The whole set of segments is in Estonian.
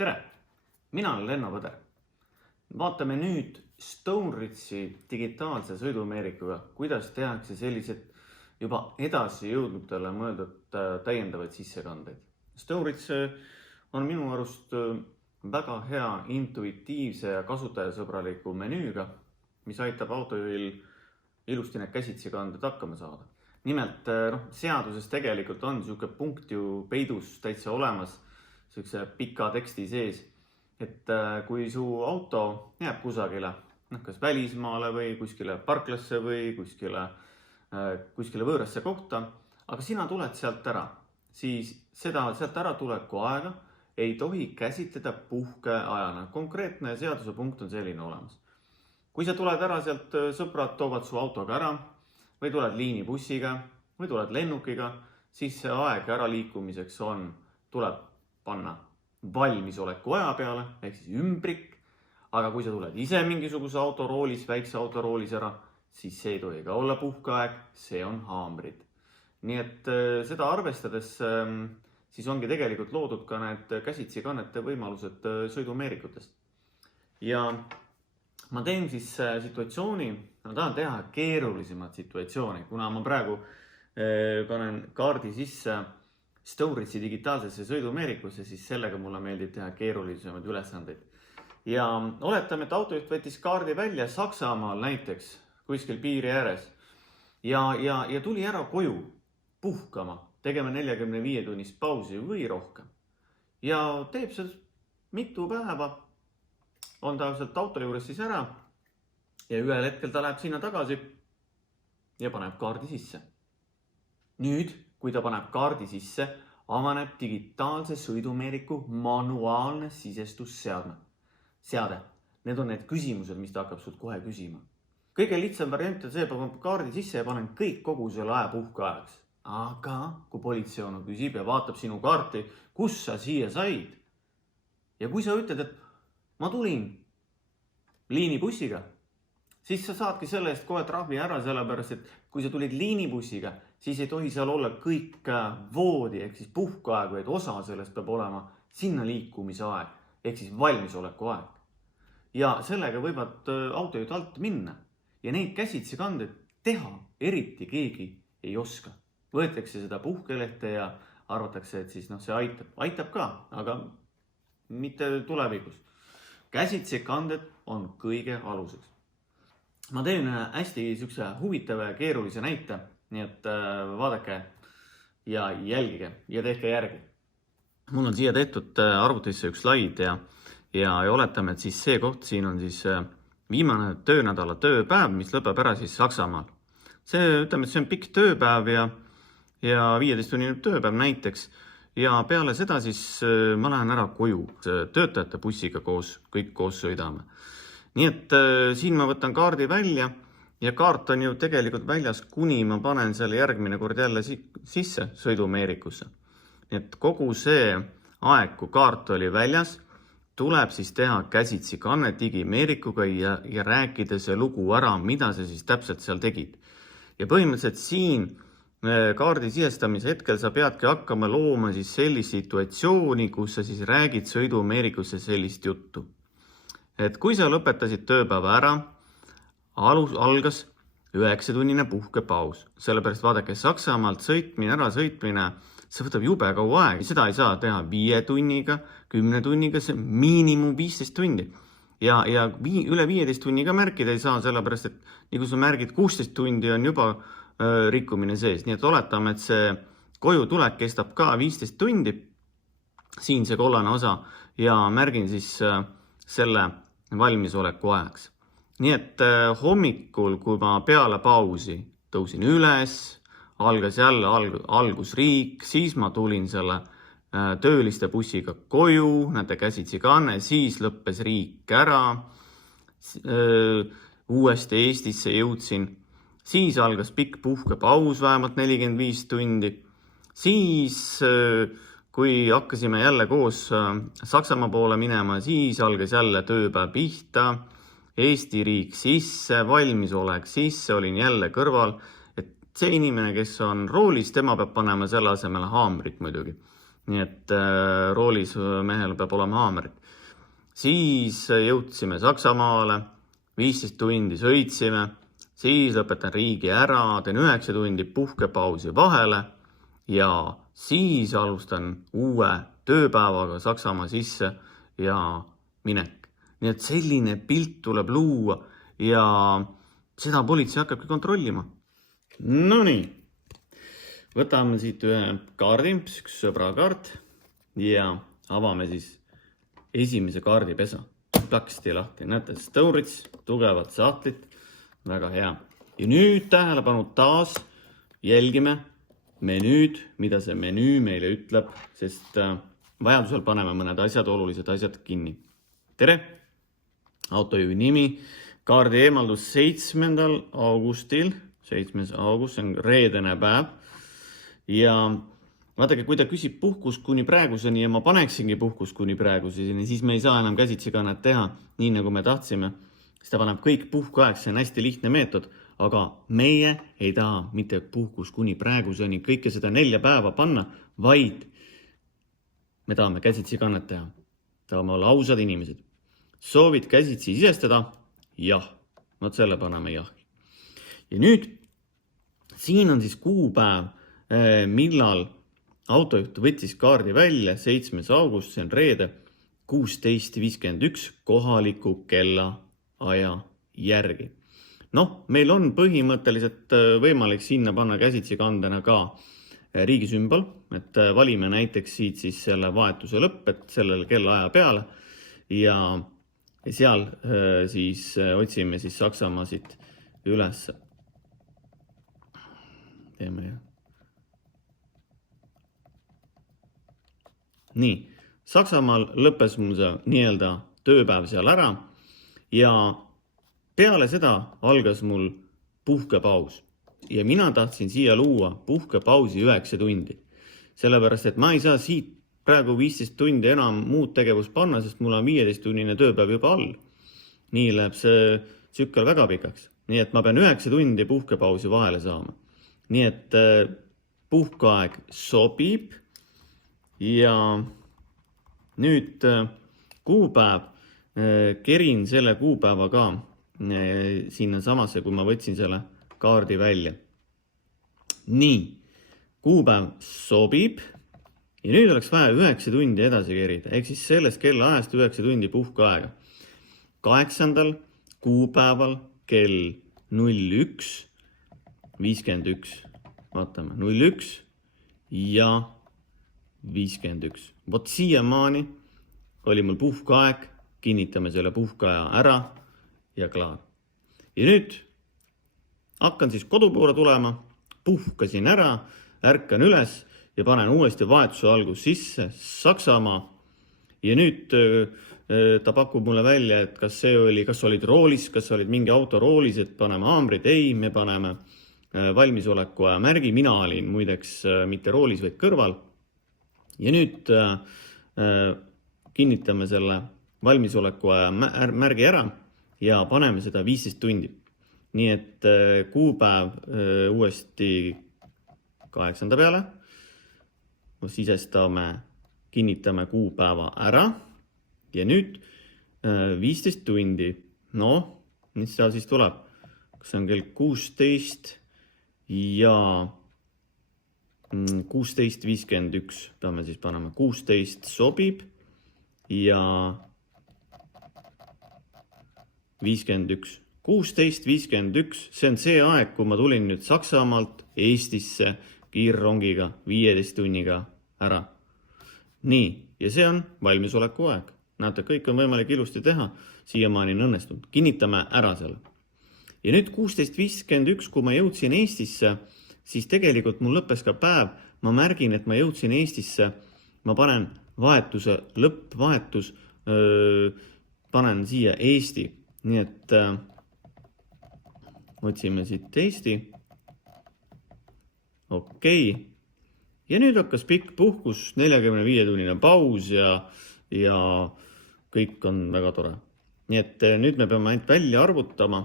Tere! Mina olen Lenno Põder. Vaatame nüüd Stoneridge'i digitaalse sõidumeerikuga, kuidas tehakse sellised juba edasi jõudnutele mõeldud täiendavaid sissekandeid. Stoneridge on minu arust väga hea intuitiivse ja kasutajasõbraliku menüüga, mis aitab autojuhil ilusti need käsitsikanded hakkama saada. Nimelt seaduses tegelikult on niisugune punkt ju peidus täitsa olemas, niisuguse pika teksti sees, et kui su auto jääb kusagile, kas välismaale või kuskile parklasse või kuskile võõrasse kohta, aga sina tuled sealt ära, siis sealt ära tuleku aega ei tohi käsitleda puhkeajana. Konkreetne seaduse punkt on selline olemas. Kui sa tuled ära sealt, sõbrad toovad su autoga ära või tuled liinibussiga või tuled lennukiga, siis see aeg ära liikumiseks tuleb panna valmisoleku aja peale, ehk siis ümbrik. Aga kui sa tuled ise mingisuguse autoroolis, väikse autoroolis ära, siis see ei tohi ka olla puhkeaeg, see on haamrid. Nii et seda arvestades siis ongi tegelikult loodud ka need käsitsi kannete võimalused sõidumeerikutest. Ja ma teen siis situatsiooni, ma tahan teha keerulisemat situatsiooni, kuna ma praegu panen kaardi sisse Stoneridge'i digitaalsesse sõidumeerikusse, siis sellega mulle meeldib teha keerulisemaid ülesandeid. Ja oletame, et autojuht võttis kaardi välja Saksamaal näiteks, kuskil piiri ääres ja tuli ära koju puhkama, tegema 45 tunnist pausi või rohkem. Ja teeb seal mitu päeva, on ta sealt auto juures siis ära ja ühel hetkel ta läheb sinna tagasi ja paneb kaardi sisse. Nüüd, kui ta paneb kaardi sisse, avaneb digitaalse sõidumeeriku manuaalne sisestusseade. Need on need küsimused, mis ta hakkab sult kohe küsima. Kõige lihtsam variant on see, et panen kaardi sisse ja panen kogu selle aja puhkeajaks. Aga kui politseioon küsib ja vaatab sinu kaarti, kus sa siia said? Ja kui sa ütled, et ma tulin liinibussiga, siis sa saadki selle eest kohe trahvi ära, sellepärast, et kui sa tulid liinibussiga, siis ei tohi seal olla kõik voodi, ehk siis puhkeaeg, vaid osa sellest peab olema sinna liikumise aeg, ehk siis valmisoleku aeg. Ja sellega võivad autojuhid alt minna ja neid käsitsi kandeid teha eriti keegi ei oska. Võetakse seda puhkelehte ja arvatakse, et siis see aitab ka, aga mitte tulevikus. Käsitsi kanded on kõige aluseks. Ma teen hästi huvitava ja keerulise näite, nii et vaadake ja jälgige ja tehke järgi. Mul on siia tehtud arvutisse üks slaid ja oletame, et siis see koht siin on siis viimane töönädala tööpäev, mis lõpeb ära siis Saksamaal. Ütleme, et see on pikk tööpäev ja 15-tunnine tööpäev näiteks. Ja peale seda siis ma lähen ära koju töötajate bussiga kõik koos sõidame. Nii et siin ma võtan kaardi välja ja kaart on ju tegelikult väljas, kuni ma panen selle järgmine kord jälle sisse sõidumeerikusse. Nii et kogu see aeg, kui kaart oli väljas, tuleb siis teha käsitsi kanne digimeerikuga ja rääkida see lugu ära, mida sa siis täpselt seal tegid. Ja põhimõtteliselt siin kaardi sisestamise hetkel sa peadki hakkama looma siis sellist situatsiooni, kus sa siis räägid sõidumeerikusse sellist juttu. Et kui sa lõpetasid tööpäeva ära, algas 9-tunnine puhkepaus. Sellepärast vaadake, Saksamaalt ära sõitmine, see võtab jube kaua aeg. Seda ei saa teha 5 tunniga, 10 tunniga, see miinimum 15 tundi. Ja üle 15 tunniga märkida ei saa, sellepärast, et nii kui sa märgid 16 tundi on juba rikkumine sees. Nii et oletame, et see koju tulek kestab ka 15 tundi, siin see kollane osa, ja märgin siis selle valmisoleku ajaks. Nii et hommikul, kui ma peale pausi tõusin üles, algas jälle algusriik, siis ma tulin selle tööliste bussiga koju, nende käsitsi kanne, siis lõppes riik ära, uuesti Eestisse jõudsin, siis algas pikk puhkepaus vähemalt 45 tundi, siis kui hakkasime jälle koos Saksamaa poole minema, siis algas jälle tööpäev pihta, Eesti riik sisse, valmisolek sisse, olin jälle kõrval, et see inimene, kes on roolis, tema peab panema selle asemele haamrit muidugi. nii et roolis mehel peab olema haamrid. Siis jõudsime Saksamaale, 15 tundi sõitsime, siis lõpetan riigi ära, teen 9 tundi puhkepausi vahele ja siis alustan uue tööpäevaga Saksamaa sisse ja minek. Nii et selline pilt tuleb luua ja seda politsei hakkabki kontrollima. Nonii, võtame siit ühe kaardi, üks sõbrakaart ja avame siis esimese kaardipesa. Plaksti lahti, näete, Stoneridge, tugevad sahtlit, väga hea. Ja nüüd tähelepanu taas jälgime menüüd, mida see menüü meile ütleb, sest vajadusel paneme mõned olulised asjad kinni. Tere! Autojuhi nimi, kaardi eemaldus 7. augustil, 7. august, see on reedene päev. Ja vaadake, kui ta küsib puhkust kuni praeguseni ja ma paneksingi puhkust kuni praeguseni, siis me ei saa enam käsitsikannet teha nii, nagu me tahtsime. Siis ta paneb kõik puhkeaeg, see on hästi lihtne meetod, aga meie ei taha mitte puhkust kuni praeguseni kõike seda 4 päeva panna, vaid me tahame käsitsikannet teha. Tahame olla ausad inimesed. Soovid käsitsi sisestada? Jah. Võt selle paneme jah. Ja nüüd, siin on siis kuupäev, millal autojuht võttis kaardi välja, 7. august, see on reede, 16.51 kohaliku kellaaja järgi. Meil on põhimõtteliselt võimalik sinna panna käsitsikandena ka riigisümbol, et valime näiteks siit siis selle vahetuse lõpp, et sellele kellaaja peale ja seal siis otsime siis Saksamaa siit üles. Teeme jah. Nii, Saksamaal lõppes mul see nii-öelda tööpäev seal ära ja peale seda algas mul puhkepaus. Ja mina tahtsin siia luua puhkepausi 9 tundi. Sellepärast, et ma ei saa siit praegu 15 tundi enam muud tegevust panna, sest mul on 15-tunnine tööpäev juba all. Nii läheb see tsükkel väga pikaks. Nii et ma pean 9 tundi puhkepausi vahele saama. Nii et puhkeaeg sobib. Ja nüüd kuupäev, kerin selle kuupäeva ka sinna samasse, kui ma võtsin selle kaardi välja. Nii, kuupäev sobib ja nüüd oleks vaja 9 tundi edasi kerida, ehk siis sellest kellaajast 9 tundi puhkeaega. 8. kuupäeval kell 01.51, vaatame, 01 ja 51. Vot siiamaani oli mul puhkeaeg, kinnitame selle puhkeaja ära ja klaar. Ja nüüd hakkan siis kodu poole tulema, puhkasin ära, ärkan üles ja panen uuesti vahetuse algus sisse Saksamaa. Ja nüüd ta pakub mulle välja, et kas olid roolis, kas olid mingi auto roolis, et paneme haamrid, ei, me paneme valmisoleku aja märgi, mina olin muideks mitte roolis, vaid kõrval. Ja nüüd kinnitame selle valmisoleku aja märgi ära ja paneme seda 15 tundi. Nii et kuupäev uuesti 8. peale. Sisestame, kinnitame kuupäeva ära ja nüüd 15 tundi. Mis seal siis tuleb? Kas on kell 16 ja 16.51 peame siis panema. 16 sobib ja 51. 16.51, see on see aeg, kui ma tulin nüüd Saksamaalt Eestisse kiirrongiga 15 tunniga ära. Nii, ja see on valmisoleku aeg. Näete, kõik on võimalik ilusti teha, siiamaani on õnnestunud. Kinnitame ära selle. Ja nüüd 16.51, kui ma jõudsin Eestisse, siis tegelikult mul lõppes ka päev. Ma märgin, et ma jõudsin Eestisse, ma panen vahetuse, lõppvahetus, panen siia Eesti. Nii et otsime siit Eesti. Okei. Ja nüüd hakkas pikk puhkus, 45-tunnine paus ja kõik on väga tore. Nii et nüüd me peame ainult välja arvutama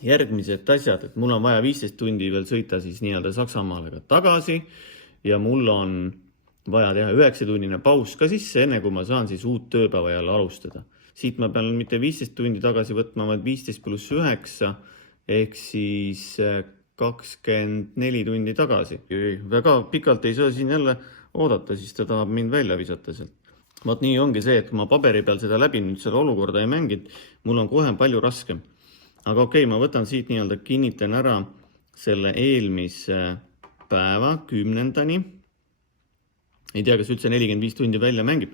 järgmised asjad, et mul on vaja 15 tundi veel sõita siis nii-öelda Saksamaale tagasi ja mul on vaja teha 9-tunnine paus ka sisse, enne kui ma saan siis uut tööpäeva jälle alustada. Siit ma pean mitte 15 tundi tagasi võtma, vaid 15 + 9 ehk siis 24 tundi tagasi. Väga pikalt ei saa siin jälle oodata, siis ta tahab mind välja visata sealt. Vaat nii ongi see, et kui ma paberi peal seda läbi nüüd seda olukorda ei mängid, mul on kohe palju raskem. Aga okei, ma võtan siit nii-öelda kinnitan ära selle eelmise päeva 10-ndani. Ei tea, kas üldse 45 tundi välja mängib.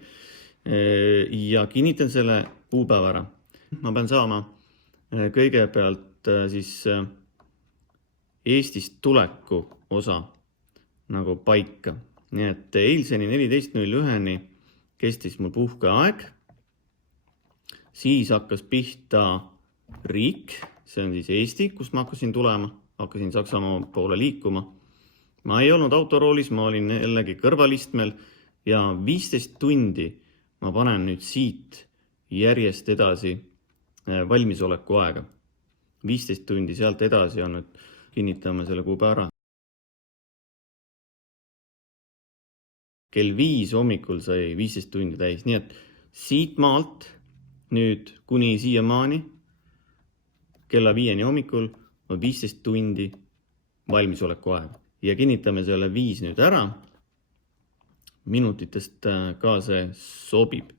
Ja kinnitan selle kuupäeva ära. Ma pean saama kõigepealt siis Eestist tuleku osa nagu paika. Nii et eilseni 14.01 kestis mul puhkeaeg. Siis hakkas pihta riik, see on siis Eesti, kust ma hakkasin tulema. Hakkasin Saksamaa poole liikuma. Ma ei olnud autoroolis, ma olin jällegi kõrvalistmel ja 15 tundi ma panen nüüd siit järjest edasi valmisoleku aega. 15 tundi sealt edasi on nüüd, kinnitame selle kuupäeva ära. Kell 5 hommikul sai 15 tundi täis, nii et siit maalt nüüd kuni siiamaani kella 5 hommikul on 15 tundi valmisoleku aega. Ja kinnitame selle 5 nüüd ära. Minutitest ka see sobib.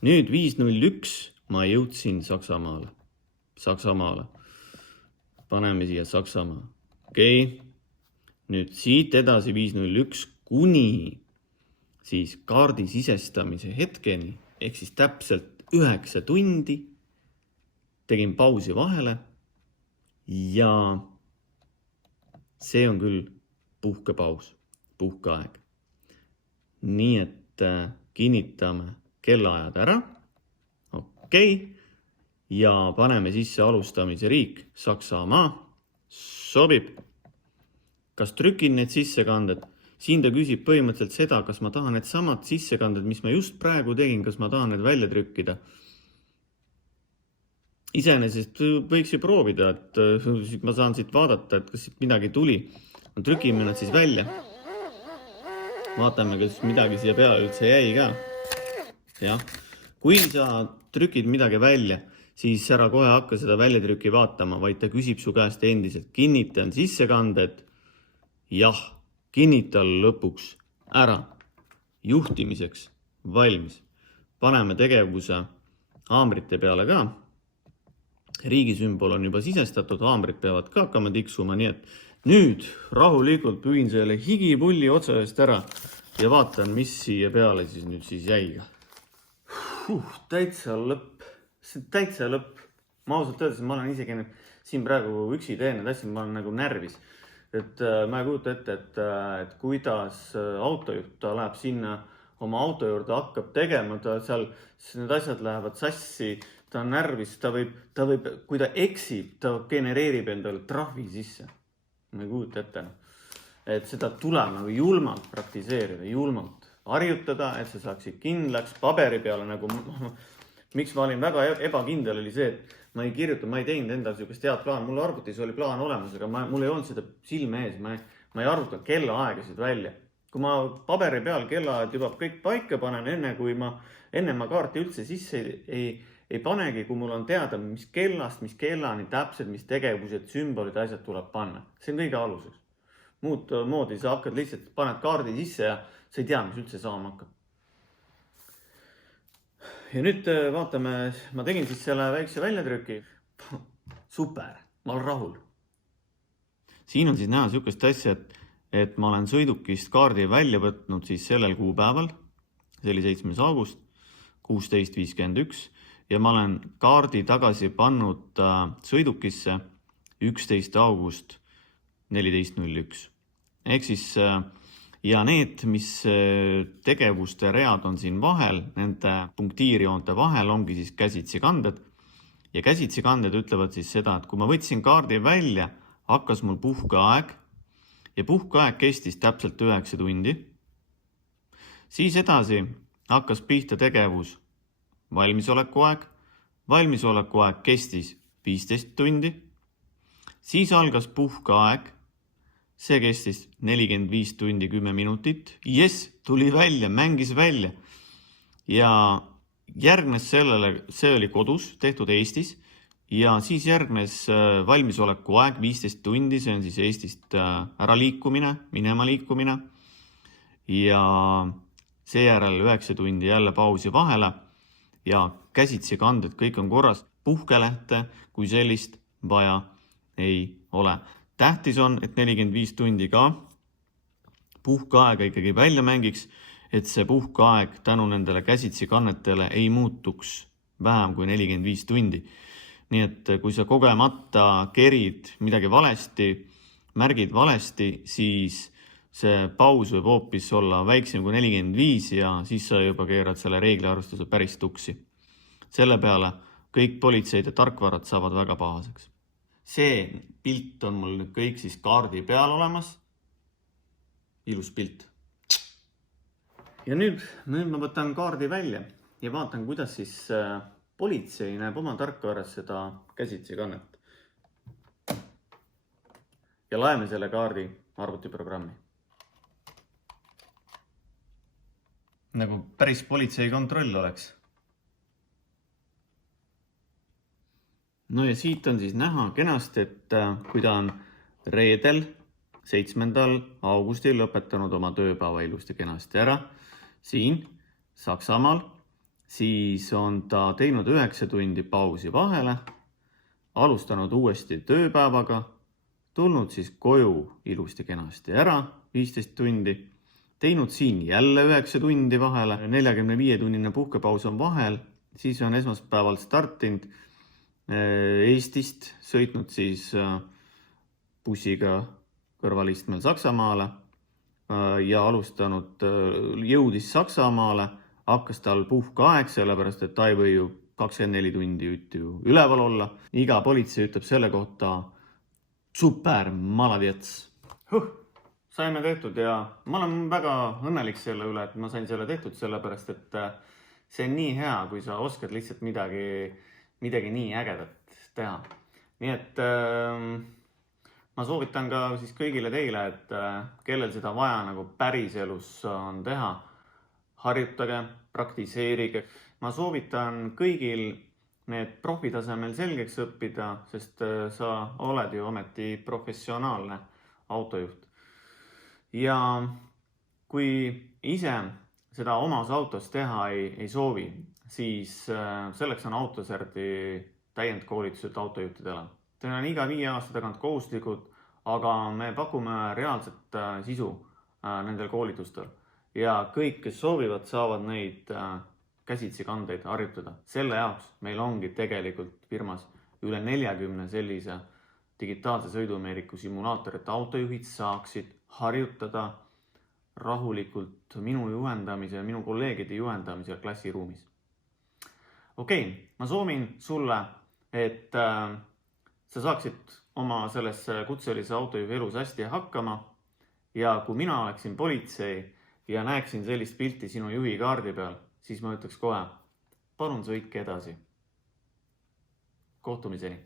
Nüüd 5.01 ma jõudsin Saksamaale. Paneme siia Saksamaa. Okei. Nüüd siit edasi 5.01 kuni siis kaardi sisestamise hetkeni, ehk siis täpselt 9 tundi. Tegin pausi vahele ja see on küll puhkepaus, puhkeaeg. Nii et kinnitame kellaajad ära. Okei. Ja paneme sisse alustamise riik Saksamaa. Sobib. Kas trükin need sissekanded? Siin ta küsib põhimõtteliselt seda, kas ma tahan need samad sissekanded, mis ma just praegu tegin, kas ma tahan need välja trükkida. Iseenesest võiks ju proovida, et ma saan siit vaadata, et kas siit midagi tuli. Trükime nad siis välja. Vaatame, kas midagi siia peale üldse jäi ka. Ja. Kui sa trükid midagi välja, siis ära kohe hakka seda väljatrükki vaatama, vaid ta küsib su käest endiselt. Kinnitan sissekanded. Jah, kinnitan lõpuks ära. Juhtimiseks valmis. Paneme tegevuse haamrite peale ka. Riigisümbol on juba sisestatud, haamrid peavad ka hakkama tiksuma, nii et nüüd rahulikult pühin selle higipulli otsa eest ära ja vaatan, mis siia peale siis nüüd siis jäi. Täitsa lõpp. See täitsa lõpp. Ma ausalt öeldes, ma olen isegi siin praegu üksi teen, et asjad ma olen nagu närvis. Et ma ei kujuta ette, et kuidas autojuht ta läheb sinna oma auto juurde, hakkab tegema, ta seal need asjad lähevad sassi, ta on närvis, ta võib, kui ta eksib, ta genereerib endale trahvi sisse. Ma ei kujuta ette. Et seda tuleb nagu julmalt praktiseerida, julmalt harjutada, et sa saaksid kindlaks paberi peale nagu, miks ma olin väga ebakindel oli see, et ma ei kirjuta, ma ei teinud endal sellist head plaan, mul arvutis oli plaan olemas, aga mul ei olnud seda silme ees, ma ei arvutanud kellaaegasid välja. Kui ma paberi peal kellaajad juba kõik paika panen, enne ma kaarti üldse sisse ei panegi, kui mul on teada, mis kellast, mis kellani täpselt, mis tegevused, sümbolid, asjad tuleb panna. See on kõige aluseks. Muud moodi sa hakkad lihtsalt, paned kaardi sisse ja sa ei tea, mis üldse saama hakkab. Ja nüüd vaatame, ma tegin siis selle väikse väljatrüki. Super, ma olen rahul. Siin on siis näha sellist asja, et ma olen sõidukist kaardi välja võtnud siis sellel kuupäeval, see oli 7. august, 16.51 ja ma olen kaardi tagasi pannud sõidukisse 11. august 14.01. Ehk siis ja need, mis tegevuste read on siin vahel, nende punktiirjoonte vahel ongi siis käsitsi kanded. Ja käsitsi kanded ütlevad siis seda, et kui ma võtsin kaardi välja, hakkas mul puhkeaeg ja puhkeaeg kestis täpselt 9 tundi. Siis edasi hakkas pihta tegevus valmisolekuaeg. Valmisolekuaeg kestis 15 tundi. Siis algas puhkeaeg. see kestis 45 tundi 10 minutit. Yes, tuli välja, mängis välja. Ja järgnes sellele, see oli kodus, tehtud Eestis. Ja siis järgnes valmisoleku aeg 15 tundi, see on siis Eestist ära liikumine, minema liikumine. Ja seejärel 9 tundi jälle pausi vahele ja käsitsi kanded, kõik on korras. Puhkelehte kui sellist vaja ei ole. Tähtis on, et 45 tundi ka puhkeaega ikkagi välja mängiks, et see puhkeaeg tänu nendele käsitsi kannetele ei muutuks vähem kui 45 tundi. Nii et kui sa kogemata kerid midagi valesti, märgid valesti, siis see paus võib hoopis olla väiksem kui 45 ja siis sa juba keerad selle reegliarvestuse päris tuksi. Selle peale kõik politseid ja tarkvarad saavad väga pahaseks. See pilt on mul nüüd kõik siis kaardi peal olemas. Ilus pilt. Ja nüüd ma võtan kaardi välja ja vaatan, kuidas siis politsei näeb oma tarkvaras seda käsitsi kannet. Ja laeme selle kaardi arvutiprogrammi. Nagu päris politsei kontroll oleks. No ja siit on siis näha kenasti, et kui ta on reedel 7. augustil lõpetanud oma tööpäeva ilusti kenasti ära, siin Saksamaal, siis on ta teinud 9 tundi pausi vahele, alustanud uuesti tööpäevaga, tulnud siis koju ilusti kenasti ära 15 tundi, teinud siin jälle 9 tundi vahele, 45-tunnine puhkepaus on vahel, siis on esmaspäeval startinud Eestist, sõitnud siis bussiga kõrvalistmel Saksamaale ja alustanud, jõudis Saksamaale, hakkas tal puhkeaeg, sellepärast et ta ei või ju 24 tundi üleval olla. Iga politsei ütleb selle kohta super, maladjets. Saime tehtud ja ma olen väga õnnelik selle üle, et ma sain selle tehtud, sellepärast et see on nii hea, kui sa oskad lihtsalt midagi nii ägedat teha. Nii et ma soovitan ka siis kõigile teile, et kellel seda vaja nagu päris elus on teha, harjutage, praktiseerige. Ma soovitan kõigil need profitasemel selgeks õppida, sest sa oled ju ometi professionaalne autojuht. Ja kui ise seda omas autos teha ei soovi, siis selleks on Autoserti täiendkoolitused autojuhtidele. Teil on iga 5 aasta tagant kohustuslikud, aga me pakume reaalset sisu nendel koolitustel. Ja kõik, kes soovivad, saavad neid käsitsi kandeid harjutada. Selle jaoks meil ongi tegelikult firmas üle 40 sellise digitaalse sõidumeeriku simulaator, et autojuhid saaksid harjutada rahulikult minu juhendamise ja minu kolleegide juhendamise klassiruumis. Okei, ma soovin sulle, et sa saaksid oma selles kutselise autojuhi elus hästi hakkama ja kui mina oleksin politsei ja näeksin sellist pilti sinu juhi kaardi peal, siis ma ütleks kohe, palun sõitke edasi. Kohtumiseni.